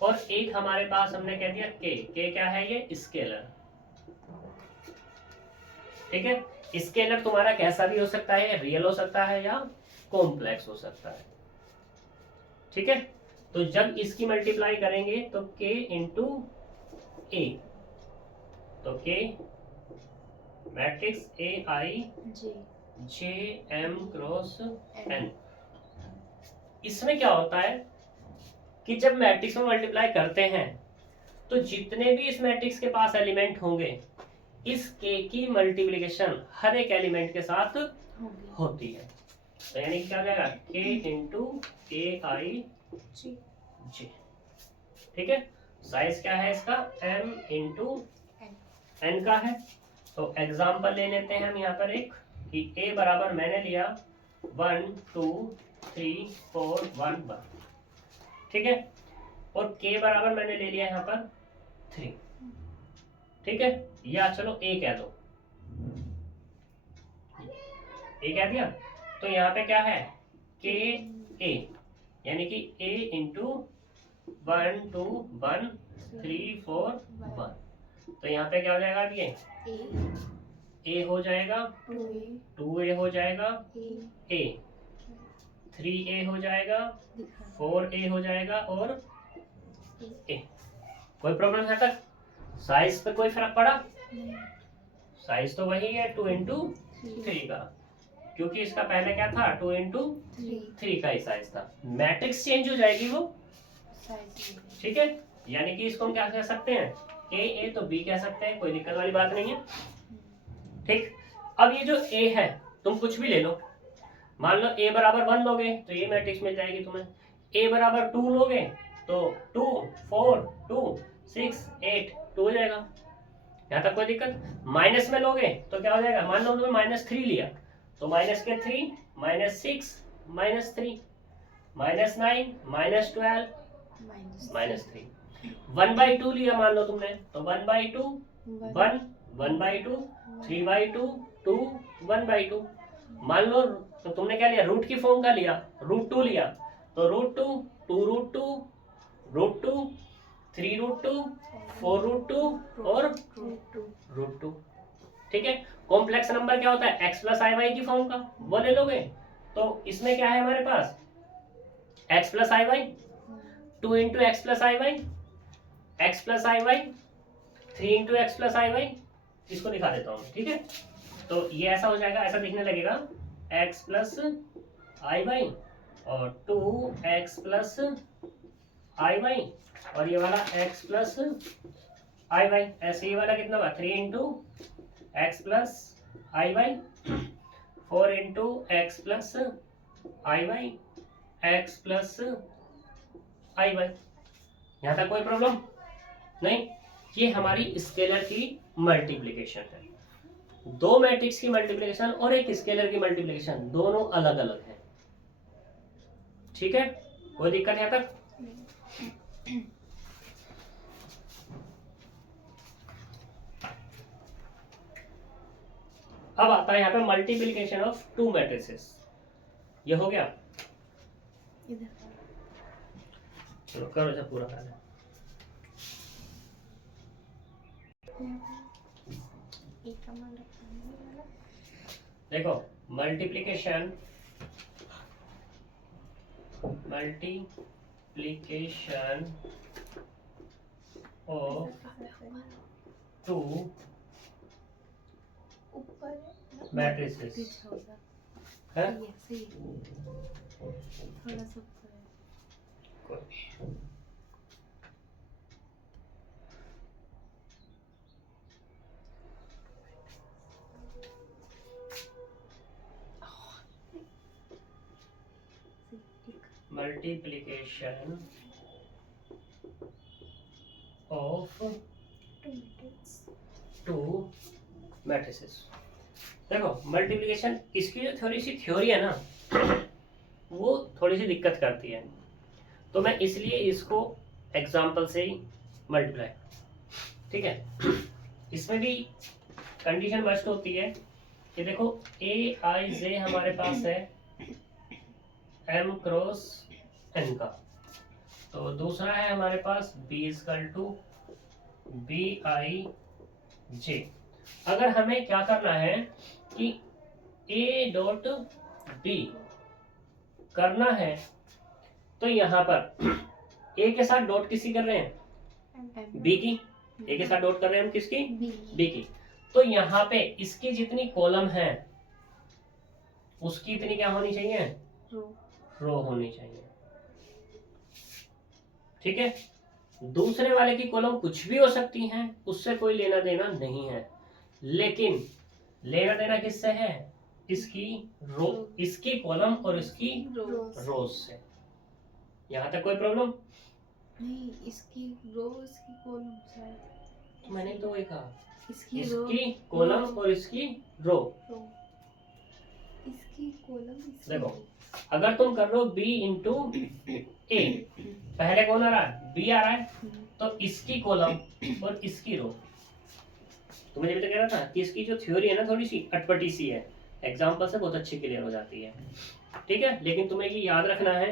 और एक हमारे पास हमने कह दिया K क्या है? ये स्केलर, ठीक है। स्केलर तुम्हारा कैसा भी हो सकता है, रियल हो सकता है या कॉम्प्लेक्स हो सकता है, ठीक है। तो जब इसकी मल्टीप्लाई करेंगे तो K इंटू A, तो K matrix A I J J M cross N N. इसमें क्या होता है कि जब मैट्रिक्स में मल्टीप्लाई करते हैं तो जितने भी इस मैट्रिक्स के पास एलिमेंट होंगे इस के की मल्टीप्लिकेशन हर एक एलिमेंट के साथ होगी होती है। तो यानी कि क्या हो जाएगा के इंटू ए आई जी जे। ठीक है, साइज क्या है इसका m इंटू एन का है। तो एग्जाम्पल ले लेते हैं हम यहाँ पर एक कि a बराबर मैंने लिया 1 2 3 4 1 1। ठीक है, और k बराबर मैंने ले लिया यहाँ पर 3। ठीक है, या चलो a कह दो, a कह दिया। तो यहाँ पे क्या है k a, यानी कि a इंटू 1 2 1 3 4 1। तो यहाँ पे क्या हो जाएगा अब ये ए a हो जाएगा, 2a हो जाएगा, a 3a हो जाएगा, 4a हो जाएगा और a। कोई प्रॉब्लम है तक? साइज पे कोई फर्क पड़ा? साइज तो वही है 2 इंटू 3 का, क्योंकि इसका पहले क्या था 2 इंटू 3 का ही साइज था। मैट्रिक्स चेंज हो जाएगी वो। ठीक है, यानी कि इसको हम क्या कह सकते हैं a तो b कह सकते हैं, कोई दिक्कत वाली बात नहीं है। ठीक, अब ये जो a है तुम कुछ भी ले लो, मान लो a बराबर 1 लोगे तो ये मैट्रिक्स मिल जाएगी तुम्हें। a बराबर 2 लोगे तो 2 4 2 6 8 2 हो जाएगा। यहाँ तक कोई दिक्कत? माइनस में लोगे तो क्या हो जाएगा, मान लो तुमने -3 लिया तो माइनस के 3 -6 -3 -9 -12 -3। 1/2 लिया मान लो तुमने तो 1/2 1 1/2 3/2 2 1/2। मान लो तो तुमने क्या लिया, रूट की फॉर्म का लिया, √2 लिया तो √2 2√2 √2 3√2 4√2 और √2। ठीक है, कॉम्प्लेक्स नंबर क्या होता है x प्लस आई वाई की फॉर्म का, वो ले लोगे। तो इसमें क्या है हमारे पास x प्लस आई वाई, 2 इंटू एक्स प्लस आई वाई, एक्स प्लस आई वाई 3 इंटू एक्स प्लस आई वाई। इसको दिखा देता हूँ। ठीक है, तो ये ऐसा हो जाएगा, ऐसा दिखने लगेगा x प्लस आई वाई और 2x प्लस आई वाई और ये वाला x प्लस आई वाई। ऐसे ये वाला कितना होगा 3 इंटू एक्स प्लस आई वाई 4 इंटू एक्स प्लस आई वाई एक्स प्लस आई वाई। यहाँ तक कोई प्रॉब्लम नहीं? ये हमारी स्केलर की मल्टीप्लिकेशन है। दो मैट्रिक्स की मल्टीप्लिकेशन और एक स्केलर की मल्टीप्लिकेशन दोनों अलग अलग है। ठीक है, कोई दिक्कत यहाँ तक? अब आता है यहाँ पे मल्टीप्लिकेशन ऑफ टू मैट्रिसेस। ये हो गया, चलो करो इसे पूरा कर। देखो मल्टीप्लिकेशन ऑफ टू मैट्रिसेस है। थोड़ा सा मल्टीप्लिकेशन ऑफ टू मैट्रिसेस। देखो मल्टीप्लिकेशन इसकी जो थोड़ी सी थ्योरी है ना वो थोड़ी सी दिक्कत करती है, तो मैं इसलिए इसको एग्जाम्पल से ही मल्टीप्लाई। ठीक है, इसमें भी कंडीशन मस्ट होती है कि देखो ए आई जे हमारे पास है m क्रॉस n का, तो दूसरा है हमारे पास b equal to B I J. अगर हमें क्या करना है कि a डॉट b करना है तो यहाँ पर a के साथ डॉट किसी कर रहे हैं b की, a के साथ डॉट कर रहे हैं हम किसकी, b की। तो यहाँ पे इसकी जितनी कॉलम है उसकी इतनी क्या होनी चाहिए, रो होनी चाहिए। ठीक है, दूसरे वाले की कॉलम कुछ भी हो सकती हैं, उससे कोई लेना देना नहीं है, लेकिन लेना देना किससे है, इसकी रो, इसकी कॉलम और इसकी रोज से। यहाँ तक कोई प्रॉब्लम नहीं, इसकी रो इसकी कॉलम शायद। मैंने तो वही कहा, इसकी इसकी कॉलम और इसकी रो। इसकी कॉलम देखो अगर तुम कर रहे हो b इंटू ए, पहले कौन आ रहा है, b आ रहा है, तो इसकी कॉलम और इसकी रो। तो मुझे भी तो कह रहा था कि इसकी जो थ्योरी है ना थोड़ी सी अटपटी सी है, एग्जाम्पल से बहुत अच्छी क्लियर हो जाती है। ठीक है, लेकिन तुम्हें ये याद रखना है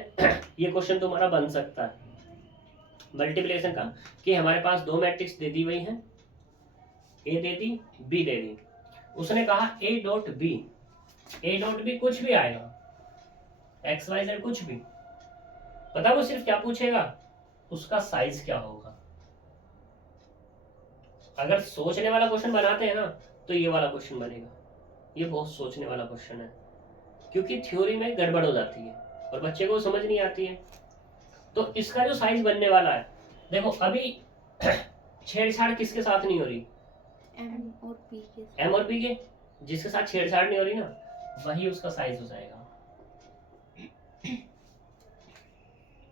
ये क्वेश्चन तुम्हारा बन सकता है मल्टीप्लिकेशन का, कि हमारे पास दो मैट्रिक्स दे दी हुई हैं, ए दे दी, बी दे दी। उसने कहा ए डॉट बी कुछ भी आएगा, एक्स वाई जेड कुछ भी, पता वो सिर्फ क्या पूछेगा, उसका साइज क्या होगा। अगर सोचने वाला क्वेश्चन बनाते हैं ना तो ये वाला क्वेश्चन बनेगा, ये बहुत सोचने वाला क्वेश्चन है, क्योंकि थ्योरी में गड़बड़ हो जाती है और बच्चे को समझ नहीं आती है। तो इसका जो साइज बनने वाला है, देखो अभी छेड़छाड़ किसके साथ नहीं हो रही, एम और पी के, जिसके साथ छेड़छाड़ नहीं हो रही ना वही उसका साइज हो जाएगा,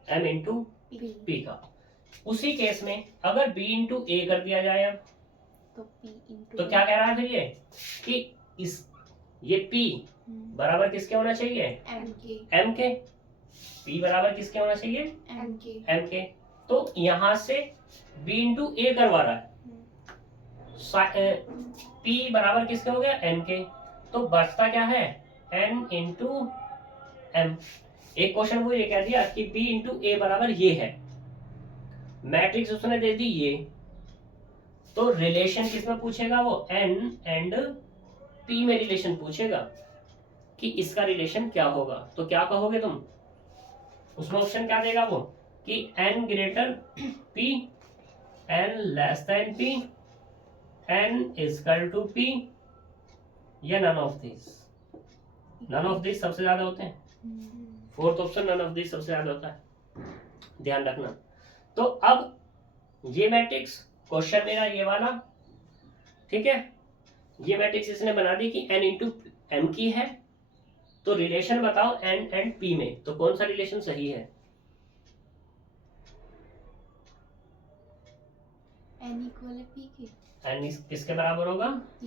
m इंटू पी का। उसी केस में अगर b इंटू ए कर दिया जाए अब, तो क्या कह रहा है फिर ये कि ये p बराबर किसके होना चाहिए, m के, p बराबर किसके होना चाहिए, m के। तो यहां से b इंटू ए करवा रहा है, p बराबर किसके हो गया, m के, तो बचता क्या है, n इंटू m। एक क्वेश्चन वो ये कह दिया कि b इंटू ए बराबर ये है, मैट्रिक्स उसने दे दी ये, तो रिलेशन किसमें पूछेगा वो, n एंड p में रिलेशन पूछेगा कि इसका रिलेशन क्या होगा। तो क्या कहोगे तुम, उसमें ऑप्शन क्या देगा वो कि n greater p, n less than p, n equal to p, या none of this. None of this सबसे ज्यादा होते हैं, fourth option none of this सबसे ज्यादा होता है, ध्यान रखना। तो अब ये मैट्रिक्स क्वेश्चन मेरा ये वाला, ठीक है, ये मैट्रिक्स इसने बना दी कि n इंटू एम की है, तो रिलेशन बताओ n एंड p में, तो कौन सा रिलेशन सही है, n इक्वल है p के, n किसके बराबर होगा, p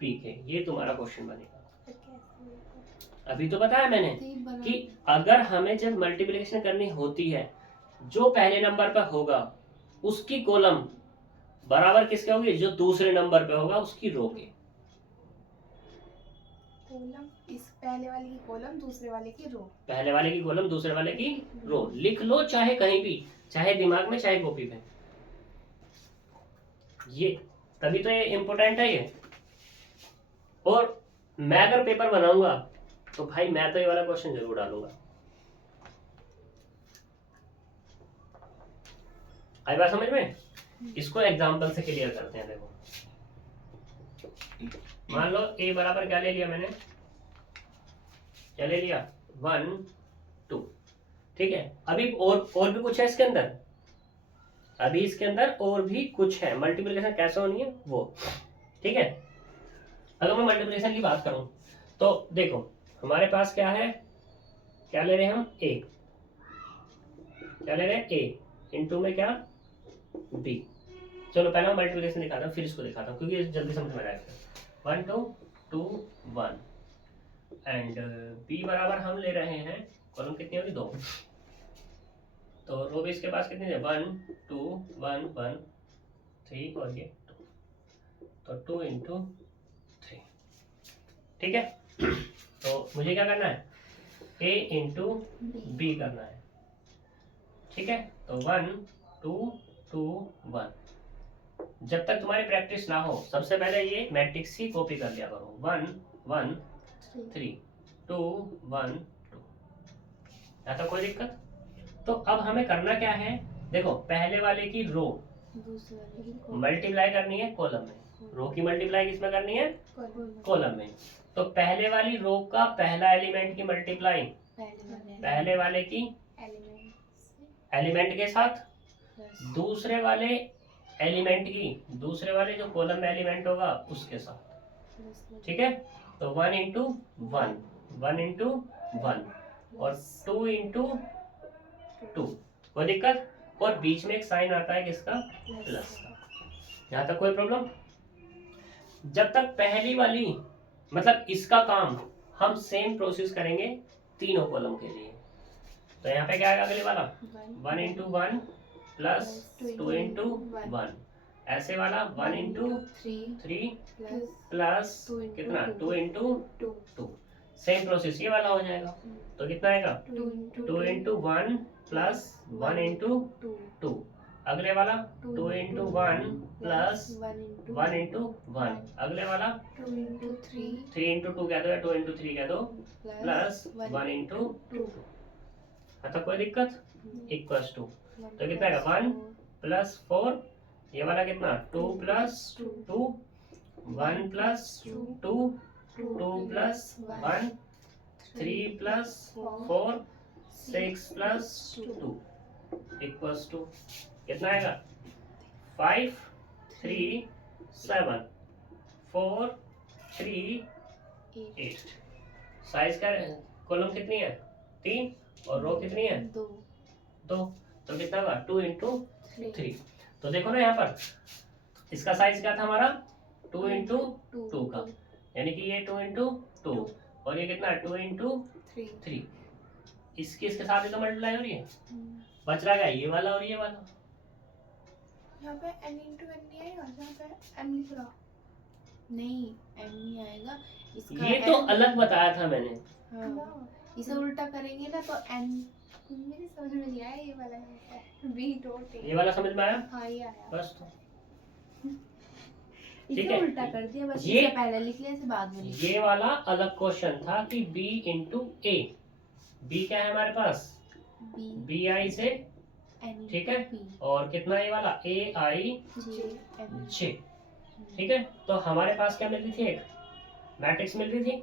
p के। ये तुम्हारा क्वेश्चन बनेगा। फिर कैसे होगा? अभी तो बताया मैंने तो ये बराबर- कि अगर हमें जब मल्टीप्लिकेशन करनी होती है, जो पहले नंबर पर होगा उसकी कॉलम बराबर किसके होगी, जो दूसरे नंबर पे होगा उसकी रो के। कॉलम, इस पहले वाले की कॉलम दूसरे वाले की रो। पहले वाले की कॉलम दूसरे वाले की रो, लिख लो चाहे कहीं भी, चाहे दिमाग में चाहे कॉपी पे, ये तभी तो ये इम्पोर्टेंट है ये। और मैं अगर पेपर बनाऊंगा तो भाई मैं तो ये वाला क्वेश्चन जरूर डालूंगा। आई बात समझ में? इसको एग्जांपल से क्लियर करते हैं। देखो मान लो a बराबर क्या ले लिया मैंने, क्या ले लिया, 1 2, ठीक है। अभी और भी कुछ है इसके अंदर, अभी इसके अंदर और भी कुछ है, मल्टीप्लिकेशन कैसे होनी है वो, ठीक है। अगर मैं मल्टीप्लिकेशन की बात करूं तो देखो हमारे पास क्या है, क्या ले रहे हैं हम, a, क्या ले रहे हैं, a इंटू में क्या, b। चलो पहले मैं मल्टीप्लिकेशन दिखाता हूँ फिर इसको दिखाता हूँ क्योंकि जल्दी समझ में आएगा। 1 2 2 1 एंड b बराबर हम ले रहे हैं, कॉलम कितनी होगी, 2, तो रो भी इसके पास कितनी है, 1 2 1 1 3 और ये 2, तो 2 इंटू 3, ठीक है। तो मुझे क्या करना है, a इंटू बी करना है, ठीक है। तो 1 2 2 1, जब तक तुम्हारी प्रैक्टिस ना हो सबसे पहले ये मैट्रिक्स ही कॉपी कर लिया करो, 1 1 3 2 1 2, यहाँ तक कोई दिक्कत। तो अब हमें करना क्या है, देखो पहले वाले की रो दूसरे वाले की कॉलम मल्टीप्लाई करनी है कॉलम में, रो की मल्टीप्लाई किसमें करनी है, कॉलम में। तो पहले वाली रो का पहला एलिमेंट की मल्टीप्लाई पहले वाले की एलिमेंट के साथ, दूसरे वाले एलिमेंट की, दूसरे वाले जो कॉलम में एलिमेंट होगा उसके साथ। ठीक है, तो 1 इंटू 1, 1 इंटू 1 और 2 इंटू 2, कोई दिक्कत। और बीच में एक साइन आता है किसका, प्लस का। यहाँ तक कोई प्रॉब्लम। जब तक पहली वाली मतलब इसका काम हम सेम प्रोसेस करेंगे तीनों कॉलम के लिए। तो यहाँ पे क्या आएगा अगले वाला 1 इंटू 1 प्लस 2 इंटू 1, ऐसे वाला 1 इंटू 3 प्लस कितना 2 इंटू 2, सेम प्रोसेस ये वाला हो जाएगा। तो कितना आएगा 2 इंटू 1 प्लस 1 इंटू 2, अगले वाला 2 इंटू 1 प्लस 1 इंटू 1, अगले वाला 3 इंटू 2 कह दो या 2 इंटू 3 कह दो प्लस 1 इंटू 2। तो कोई दिक्कत, इक्वल्स टू, तो कितना आएगा 1 प्लस 4, ये वाला कितना 2 plus 2, 1 plus 2, 2 plus 1, 3 plus 4, 6 plus 2 equals to कितना आएगा 5 3 7 4 3 8। साइज का कॉलम कितनी है 3 और रो कितनी है 2, तो कितना होगा 2 इंटू 3। तो देखो ना यहाँ पर इसका साइज क्या था हमारा 2 इंटू 2 का, यानी कि ये 2 इंटू 2 और ये कितना 2 इंटू 3। इसके साथ तो मल्टीप्लाई हो रही है, बच रहा है ये वाला और ये वाला। यहाँ पे n इंटू n नहीं आएगा, यहाँ पे m लिख रहा नहीं m नहीं आएगा इसका, ये तो अलग बताया था मैंने। हाँ, इसे उल्टा करेंगे ना तो n। मेरी समझ में नहीं आया ये वाला है b डॉट ये वाला समझ में आया, हाँ ये आया बस। तो ठीक इसे है, उल्टा कर दिया बस, ये इसे पहले लिख लिया इसे बाद में लिख ये वाला अलग क्वेश्चन था कि b इंटू a, b क्या है हमारे पास लिया। b i से, n ठीक है, p और कितना ये वाला a i j m j। ठीक है, तो हमारे पास क्या मिल रही थी, एक मैट्रिक्स मिल रही थी,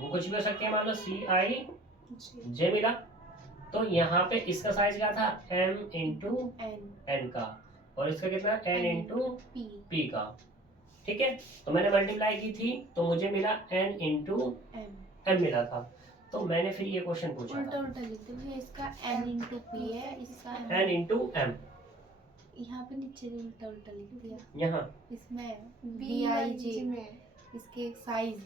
वो कुछ भी हो सकती है, मान लो c i j मिला। तो यहाँ पे इसका साइज क्या था m इंटू n का, और इसका कितना n इंटू p का। ठीक है, तो मैंने मल्टीप्लाई की थी तो मुझे मिला n इंटू m मिला था। तो मैंने फिर ये क्वेश्चन पूछा उल्टा था उल्टा लिख दो भैया, इसका n इंटू p है, इसका n इंटू m, यहाँ पे नीचे भी उल्टा उल्टा लिख दिया, यहाँ इसमें b b i j में इसके साइज,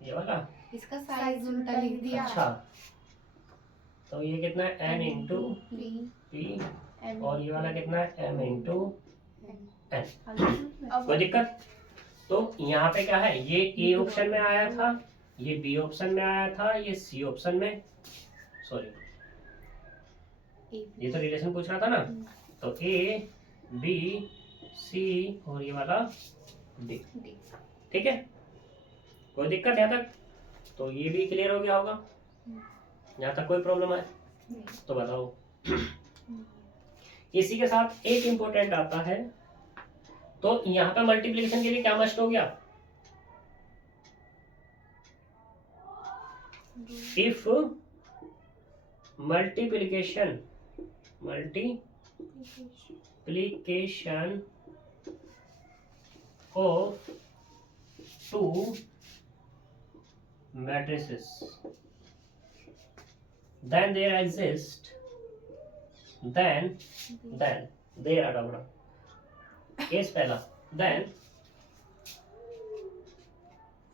ये वाला, इसका साइज उल्टा लिख दिया। अच्छा, तो ये कितना है n इंटू p m और ये वाला कितना है m इंटू n। अब कोई दिक्कत। तो यहाँ पे क्या है, ये a ऑप्शन में आया था, ये b ऑप्शन में आया था, ये c ऑप्शन में, सॉरी ये तो रिलेशन पूछ रहा था ना, तो a b c और ये वाला d। ठीक है, कोई दिक्कत यहाँ तक। तो ये भी क्लियर हो गया होगा, यहाँ तक कोई प्रॉब्लम है तो बताओ। इसी के साथ एक इम्पोर्टेंट आता है, तो यहाँ पे मल्टीप्लिकेशन के लिए क्या मस्ट हो गया, if multiplication of two matrices then there exist then there आता बड़ा केस पहला, then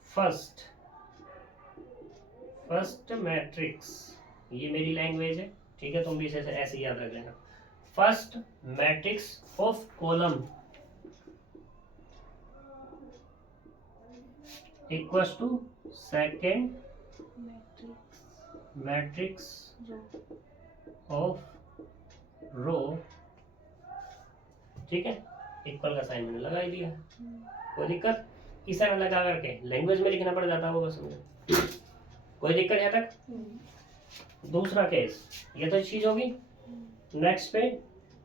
first matrix, ये मेरी लैंग्वेज है, ठीक है, तुम भी इसे ऐसे ही याद रख लेना। First matrix of column equals to second matrix of row. ठीक है, इक्वल का साइन मैंने लगा ही दिया, कोई दिक्कत। इस तरह लगा करके लैंग्वेज में लिखना पड़ जाता होगा, समझो, कोई दिक्कत यहाँ तक। दूसरा केस, ये तो चीज होगी। नेक्स्ट पे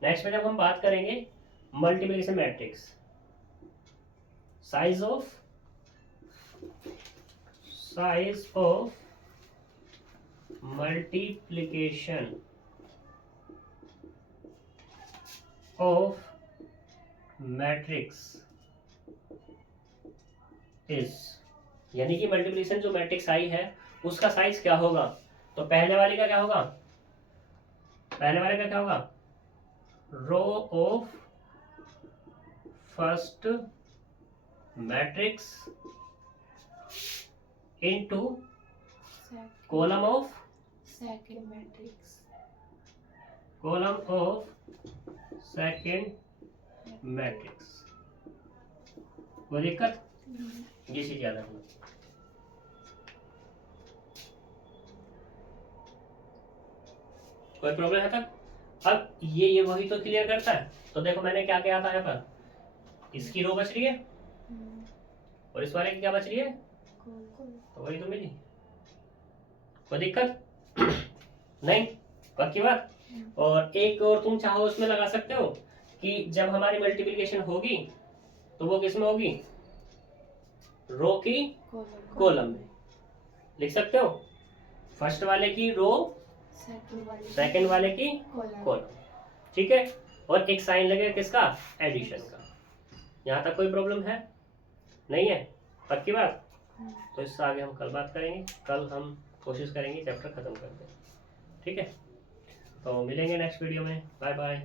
नेक्स्ट में जब हम बात करेंगे multiplication matrix, size of multiplication of matrix is, यानी कि मल्टीप्लिकेशन जो मैट्रिक्स आई है उसका साइज क्या होगा। तो पहले वाले का क्या होगा, पहले वाले का क्या होगा, row of first matrix into column of second matrix, column of second matrix. कोई दिक्कत, ये चीज याद रखना। कोई प्रॉब्लम है तक? अब ये वही तो क्लियर करता है। तो देखो मैंने क्या किया था यहाँ पर, इसकी रो बच रही है और इस वाले की क्या बच रही है, तो वही तो मिली। कोई दिक्कत नहीं, पक्की बात। और एक और तुम चाहो उसमें लगा सकते हो कि जब हमारी मल्टीप्लिकेशन होगी तो वो किस में होगी, रो की कॉलम में लिख सकते हो, फर्स्ट वाले की रो सेकंड वाले की कॉलम, ठीक है। और एक साइन लगेगा किसका, एडिशन का। यहाँ तक कोई प्रॉब्लम है नहीं है, पक्की बात। तो इससे आगे हम कल बात करेंगे, कल हम कोशिश करेंगे चैप्टर खत्म कर दें, ठीक है। तो मिलेंगे नेक्स्ट वीडियो में, बाय बाय।